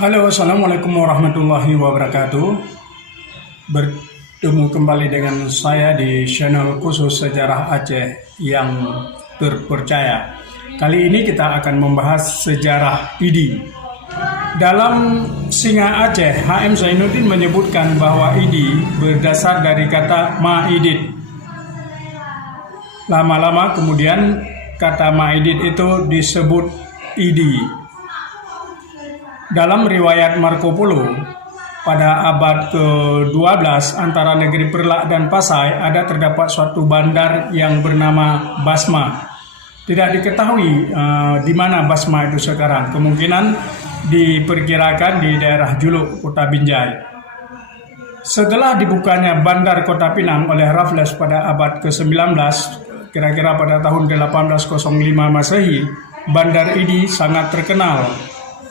Halo, assalamualaikum warahmatullahi wabarakatuh. Bertemu kembali dengan saya di channel khusus sejarah Aceh yang terpercaya. Kali ini kita akan membahas sejarah IDI. Dalam Singa Aceh, HM Zainuddin menyebutkan bahwa IDI berdasar dari kata Ma'idid. Lama-lama kemudian kata Ma'idid itu disebut IDI. Dalam riwayat Marco Polo, pada abad ke-12 antara negeri Perlak dan Pasai ada terdapat suatu bandar yang bernama Basma. Tidak diketahui di mana Basma itu sekarang. Kemungkinan diperkirakan di daerah Juluk, Kota Binjai. Setelah dibukanya bandar Kota Pinang oleh Raffles pada abad ke-19, kira-kira pada tahun 1805 Masehi, bandar IDI sangat terkenal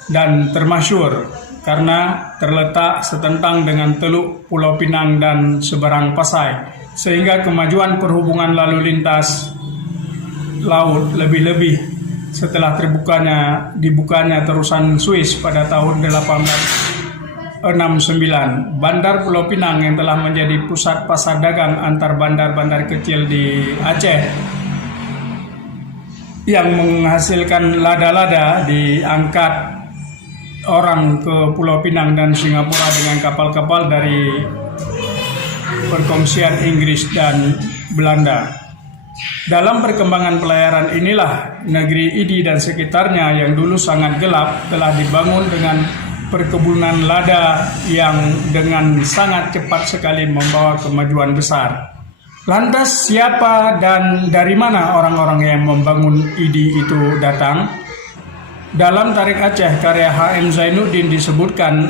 dan termasyhur karena terletak setentang dengan Teluk Pulau Pinang dan seberang Pasai, sehingga kemajuan perhubungan lalu lintas laut lebih-lebih setelah dibukanya terusan Suez pada tahun 1869. Bandar Pulau Pinang yang telah menjadi pusat pasar dagang antar bandar-bandar kecil di Aceh yang menghasilkan lada-lada diangkat orang ke Pulau Pinang dan Singapura dengan kapal-kapal dari perkongsian Inggris dan Belanda. Dalam perkembangan pelayaran inilah negeri IDI dan sekitarnya yang dulu sangat gelap telah dibangun dengan perkebunan lada yang dengan sangat cepat sekali membawa kemajuan besar. Lantas siapa dan dari mana orang-orang yang membangun IDI itu datang? Dalam Tarikh Aceh karya HM Zainuddin disebutkan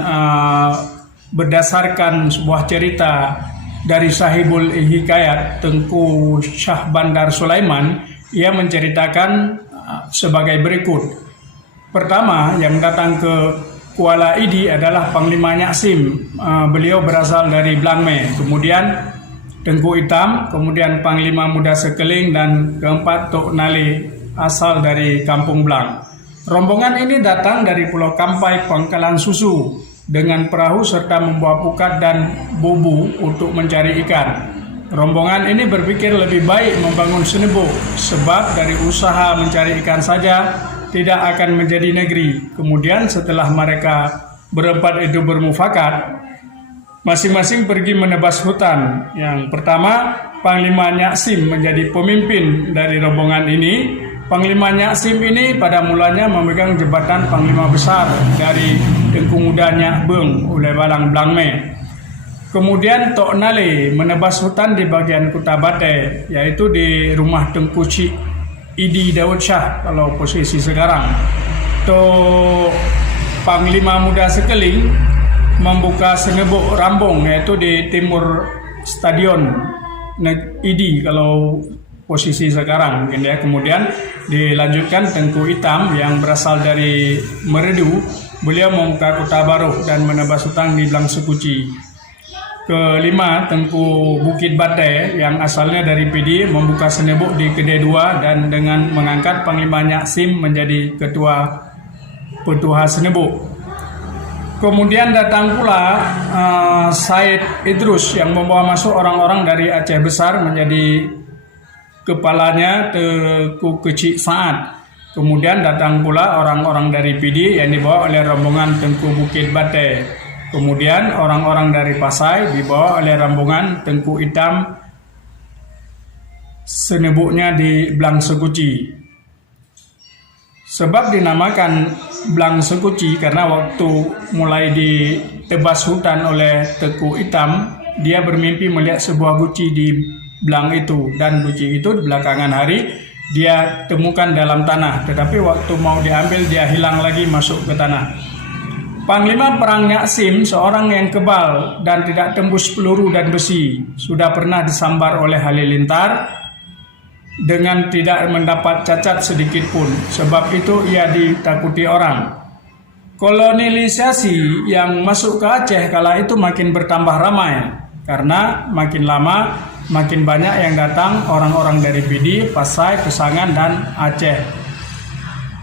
berdasarkan sebuah cerita dari Sahibul Hikayat Tengku Shah Bandar Sulaiman. Ia menceritakan sebagai berikut. Pertama, yang datang ke Kuala IDI adalah Panglima Nyaksim. Beliau berasal dari Blangme. Kemudian Tengku Hitam, kemudian Panglima Muda Sekeling, dan keempat Tok Nale asal dari Kampung Blang. Rombongan ini datang dari Pulau Kampai, Pangkalan Susu dengan perahu serta membawa pukat dan bobu untuk mencari ikan. Rombongan ini berpikir lebih baik membangun Senebuk sebab dari usaha mencari ikan saja tidak akan menjadi negeri. Kemudian setelah mereka berempat itu bermufakat, masing-masing pergi menebas hutan. Yang pertama, Panglima Nyaksim menjadi pemimpin dari rombongan ini. Panglima Nyaksim ini pada mulanya memegang jabatan Panglima Besar dari Tengku Muda Nyak Beng oleh Balang Blangme. Kemudian Tok Nale menebas hutan di bagian Kuta Bate, yaitu di rumah Tengku Cik Idi Daud Shah kalau posisi sekarang. Tok Panglima Muda Sekeling membuka Senebuk Rambung, yaitu di timur Stadion IDI kalau posisi sekarang mungkin ya. Kemudian dilanjutkan Tengku Hitam yang berasal dari Meredu. Beliau membuka Kota Baruh dan menebas hutan di Blang Sekuci. Kelima, Tengku Bukit Bate yang asalnya dari PD membuka Senebuk di Kedai 2 dan dengan mengangkat Panglima Nyaksim menjadi ketua Petuah Senebuk. Kemudian datang pula Said Idrus yang membawa masuk orang-orang dari Aceh Besar menjadi kepalanya Tengku Kecik Saad. Kemudian datang pula orang-orang dari PD yang dibawa oleh rombongan Tengku Bukit Bate. Kemudian orang-orang dari Pasai dibawa oleh rombongan Tengku Hitam, Senebuknya di Blang Sekuci. Sebab dinamakan Blang Sekuci karena waktu mulai ditebas hutan oleh Tengku Hitam, dia bermimpi melihat sebuah guci di Blang itu, dan guci itu di belakangan hari dia temukan dalam tanah, tetapi waktu mau diambil dia hilang lagi masuk ke tanah. Panglima Perang Nyaksim seorang yang kebal dan tidak tembus peluru dan besi, sudah pernah disambar oleh halilintar dengan tidak mendapat cacat sedikit pun. Sebab itu ia ditakuti orang. Kolonialisasi yang masuk ke Aceh kala itu makin bertambah ramai karena makin lama makin banyak yang datang orang-orang dari PD, Pasai, Kesangan, dan Aceh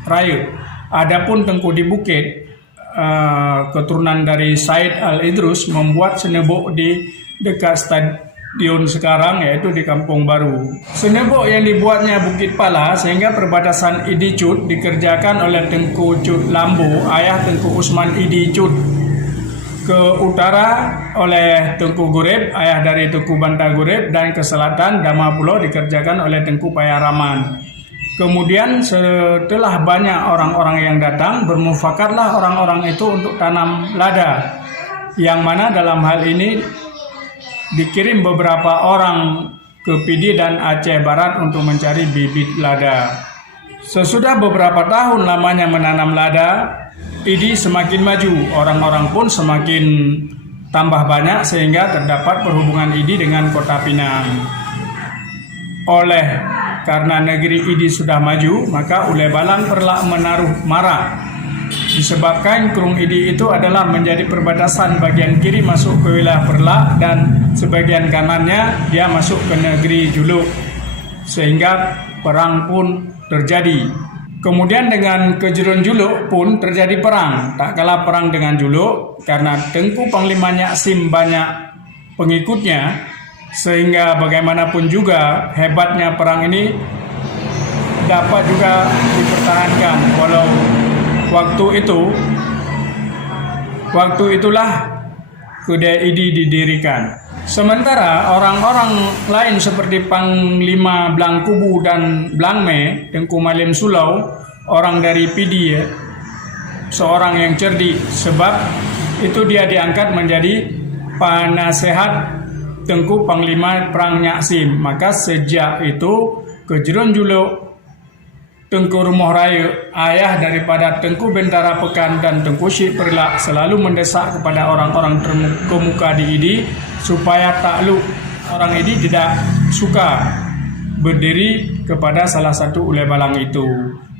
Raya. Adapun Tengku di Bukit keturunan dari Said Al-Idrus membuat senebok di dekat stadion sekarang, yaitu di Kampung Baru. Senebok yang dibuatnya Bukit Pala sehingga perbatasan Idi Cut dikerjakan oleh Tengku Cut Lambo, ayah Tengku Usman Idi Cut. Ke utara oleh Tengku Gurib, ayah dari Tengku Banta Gurib, dan ke selatan Dama Pulau dikerjakan oleh Tengku Payaraman. Kemudian setelah banyak orang-orang yang datang, bermufakatlah orang-orang itu untuk tanam lada, yang mana dalam hal ini dikirim beberapa orang ke Pidi dan Aceh Barat untuk mencari bibit lada. Sesudah beberapa tahun lamanya menanam lada, Idi semakin maju, orang-orang pun semakin tambah banyak sehingga terdapat perhubungan Idi dengan Kota Pinang. Karena negeri Idi sudah maju, maka Ulai Balang Perlak menaruh marah. Disebabkan Krung Idi itu adalah menjadi perbatasan bagian kiri masuk ke wilayah Perlak dan sebagian kanannya dia masuk ke negeri Juluk, sehingga perang pun terjadi. Kemudian dengan Kejerun Juluk pun terjadi perang. Tak kalah perang dengan Juluk karena Tengku Panglima Nyaksim banyak pengikutnya, sehingga bagaimanapun juga hebatnya perang ini dapat juga dipertahankan walau waktu itulah Kedai Idi didirikan. Sementara orang-orang lain seperti Panglima Blangkubu dan Blangme, Tengku Malim Sulau, orang dari Pidi, seorang yang cerdik, sebab itu dia diangkat menjadi penasehat Tengku Panglima Perang Nyaksim. Maka sejak itu Kejerun Juluk, Tengku Rumoh Raya, ayah daripada Tengku Bentara Pekan dan Tengku Syed Perlak, selalu mendesak kepada orang-orang terkemuka di Idi supaya takluk. Orang Idi tidak suka berdiri kepada salah satu Ulai Balang itu.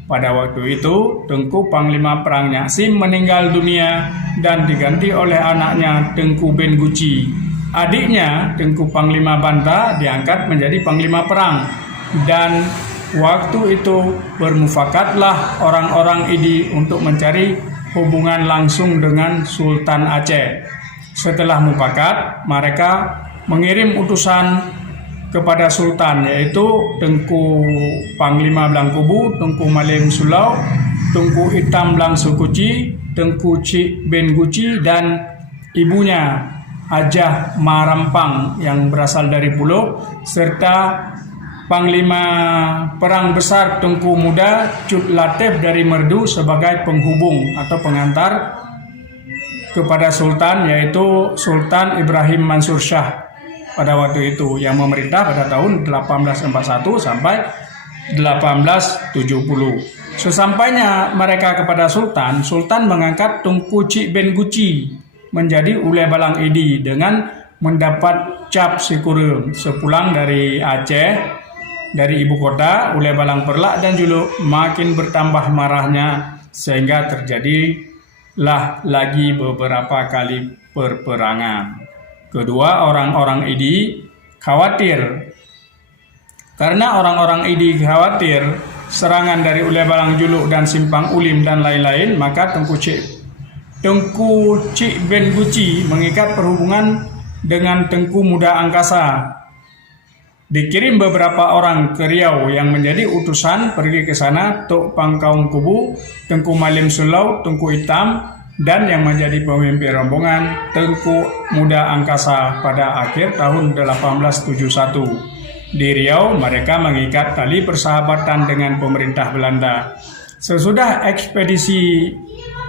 Pada waktu itu Tengku Panglima Perang Nyaksim meninggal dunia dan diganti oleh anaknya Tengku Ben Guci. Adiknya Tengku Panglima Banta diangkat menjadi Panglima Perang, dan waktu itu bermufakatlah orang-orang Idi untuk mencari hubungan langsung dengan Sultan Aceh. Setelah mufakat, mereka mengirim utusan kepada Sultan, yaitu Tengku Panglima Blangkubu, Tengku Malim Sulau, Tengku Hitam Blang Sukuci, Tengku Cik Ben Guci, dan ibunya Hajah Marampang yang berasal dari Pulau, serta Panglima Perang Besar Tengku Muda Cut Latif dari Merdu sebagai penghubung atau pengantar kepada Sultan, yaitu Sultan Ibrahim Mansur Shah pada waktu itu, yang memerintah pada tahun 1841 sampai 1870. Sesampainya mereka kepada Sultan, Sultan mengangkat Tengku Cik Ben Guci menjadi Ulai Balang Idi dengan mendapat cap Sikurum. Sepulang dari Aceh, dari ibu kota, Ulai Balang Perlak dan Juluk makin bertambah marahnya sehingga terjadilah lagi beberapa kali perperangan. Kedua orang-orang Idi khawatir, karena orang-orang Idi khawatir serangan dari Ulai Balang, Juluk dan Simpang Ulim dan lain-lain, maka Tengku Cik Ben Guci mengikat perhubungan dengan Tengku Muda Angkasa. Dikirim beberapa orang ke Riau yang menjadi utusan pergi ke sana, Tok Pangkaung Kubu, Tengku Malim Sulau, Tengku Hitam, dan yang menjadi pemimpin rombongan Tengku Muda Angkasa pada akhir tahun 1871. Di Riau mereka mengikat tali persahabatan dengan pemerintah Belanda. Sesudah ekspedisi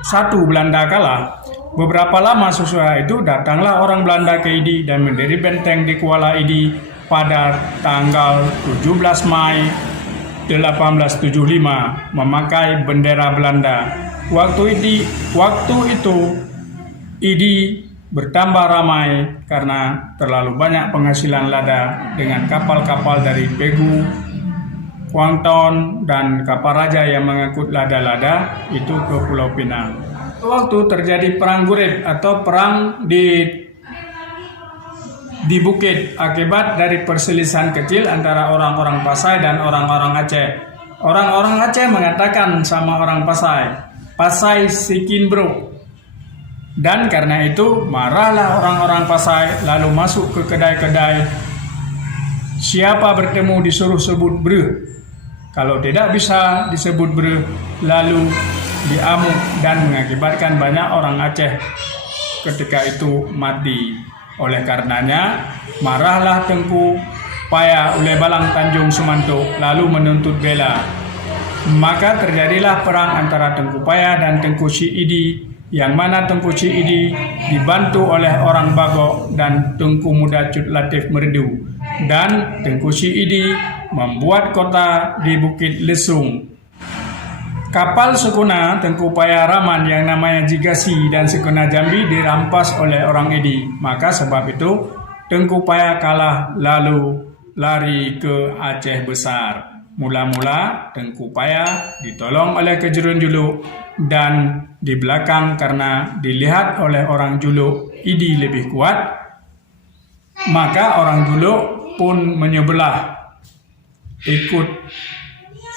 1 Belanda kalah, beberapa lama sesudah itu datanglah orang Belanda ke Idi dan mendirikan benteng di Kuala Idi pada tanggal 17 Mei 1875 memakai bendera Belanda. Waktu itu Idi bertambah ramai karena terlalu banyak penghasilan lada dengan kapal-kapal dari Pegu, Kuanton, dan kapal raja yang mengangkut lada-lada itu ke Pulau Pinang. Waktu terjadi perang Gurib atau perang di bukit akibat dari perselisihan kecil antara orang-orang Pasai dan orang-orang Aceh. Orang-orang Aceh mengatakan sama orang Pasai, Pasai Sikin bro, Dan karena itu marahlah orang-orang Pasai lalu masuk ke kedai-kedai. Siapa bertemu disuruh sebut bre. Kalau tidak bisa disebut bre, lalu diamuk dan mengakibatkan banyak orang Aceh ketika itu mati. Oleh karenanya marahlah Tengku Paya oleh Balang Tanjung Sumanto lalu menuntut bela. Maka terjadilah perang antara Tengku Paya dan Tengku Syih Idi, yang mana Tengku Syih Idi dibantu oleh orang Bagok dan Tengku Muda Cut Latif Merdu, dan Tengku Syih Idi membuat kota di Bukit Lesung. Kapal Sukuna Tengku Paya Raman yang namanya Jigasi dan Sukuna Jambi dirampas oleh orang Idi. Maka sebab itu Tengku Paya kalah lalu lari ke Aceh Besar. Mula-mula Tengku Paya ditolong oleh Kejerun Juluk, dan di belakang karena dilihat oleh orang Juluk Idi lebih kuat, maka orang Juluk pun menyebelah ikut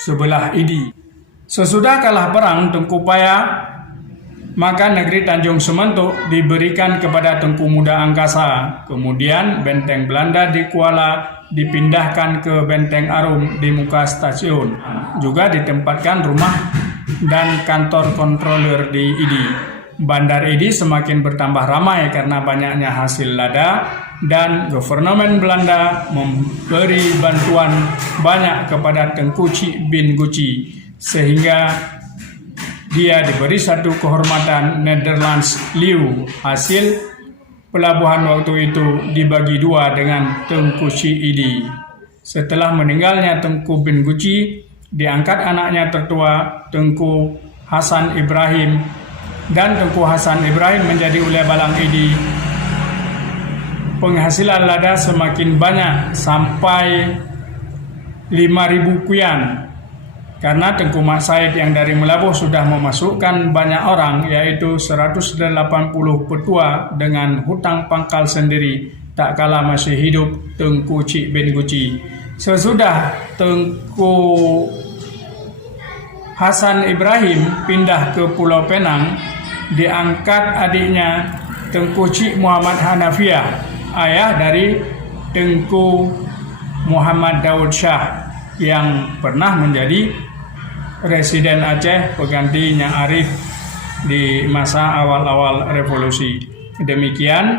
sebelah Idi. Sesudah kalah perang Tengku Paya, maka negeri Tanjung Sumanto diberikan kepada Tengku Muda Angkasa. Kemudian benteng Belanda di Kuala dipindahkan ke Benteng Arum di muka stasiun. Juga ditempatkan rumah dan kantor kontroler di Idi. Bandar Idi semakin bertambah ramai karena banyaknya hasil lada, dan governmen Belanda memberi bantuan banyak kepada Tengku Cik bin Guci, sehingga dia diberi satu kehormatan Netherlands Leeuw. Hasil pelabuhan waktu itu dibagi dua dengan Tengku Syih Idi. Setelah meninggalnya Tengku bin Guci, diangkat anaknya tertua Tengku Hasan Ibrahim, dan Tengku Hasan Ibrahim menjadi Ulai Balang Idi. Penghasilan lada semakin banyak sampai 5.000 kuyan, karena Tengku Mak Said yang dari Melabuh sudah memasukkan banyak orang, yaitu 180 petua dengan hutang pangkal sendiri, tak kala masih hidup Tengku Cik bin Guci. Sesudah Tengku Hasan Ibrahim pindah ke Pulau Penang, diangkat adiknya Tengku Cik Muhammad Hanafiah, ayah dari Tengku Muhammad Daud Shah yang pernah menjadi Residen Aceh pengganti Nyang Arif di masa awal-awal revolusi. Demikian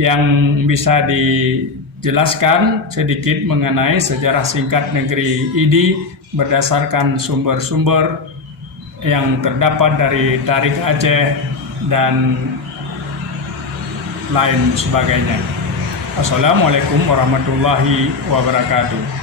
yang bisa dijelaskan sedikit mengenai sejarah singkat negeri Idi berdasarkan sumber-sumber yang terdapat dari Tarikh Aceh dan lain sebagainya. Assalamualaikum warahmatullahi wabarakatuh.